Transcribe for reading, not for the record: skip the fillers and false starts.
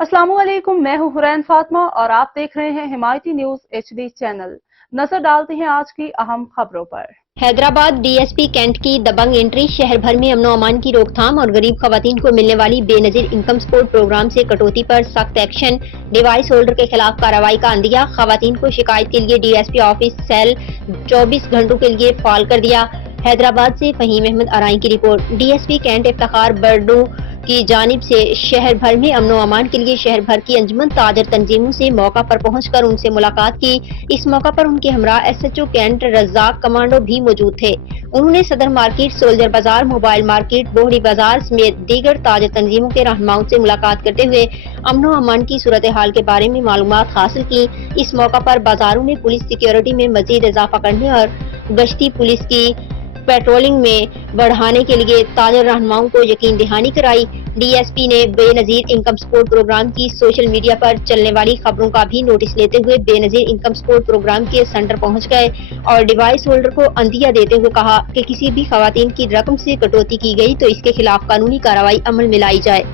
अस्सलाम वालेकुम, मैं हूं हुरैन फातिमा और आप देख रहे हैं हिमायती न्यूज HD चैनल। नजर डालते हैं आज की अहम खबरों पर। हैदराबाद DSP कैंट की दबंग एंट्री, शहर भर में अमनो अमान की रोकथाम और गरीब खवातीन को मिलने वाली बेनजीर इनकम सपोर्ट प्रोग्राम से कटौती पर सख्त एक्शन, डिवाइस होल्डर के खिलाफ कार्रवाई का अंदिया, खवातीन को शिकायत के लिए DSP ऑफिस सेल 24 घंटों के लिए फाल कर दिया। हैदराबाद से फहीम अहमद अराई की रिपोर्ट। DSP कैंट इफ्तिखार बर्डू की जानिब से शहर भर में अमनो अमान के लिए शहर भर की अंजुमन ताजर तंजीमों से मौका पर पहुंचकर उनसे मुलाकात की। इस मौका पर उनके हमरा SHO कैंट रज्जाक कमांडो भी मौजूद थे। उन्होंने सदर मार्केट, सोल्जर बाजार, मोबाइल मार्केट, बोहड़ी बाजार समेत दीगर ताजर तंजीमों के रहनुमाओं से मुलाकात करते हुए अमनो अमान की सूरत हाल के बारे में मालूमात हासिल की। इस मौका पर बाजारों में पुलिस सिक्योरिटी में मजीद इजाफा करने और गश्ती पुलिस की पेट्रोलिंग में बढ़ाने के लिए ताजर रहनुमाओं को यकीन दहानी कराई। DSP ने बेनजीर इनकम सपोर्ट प्रोग्राम की सोशल मीडिया पर चलने वाली खबरों का भी नोटिस लेते हुए बेनजीर इनकम सपोर्ट प्रोग्राम के सेंटर पहुंच गए और डिवाइस होल्डर को अंदिया देते हुए कहा कि किसी भी खवातीन की रकम से कटौती की गई तो इसके खिलाफ कानूनी कार्रवाई अमल में लाई जाए।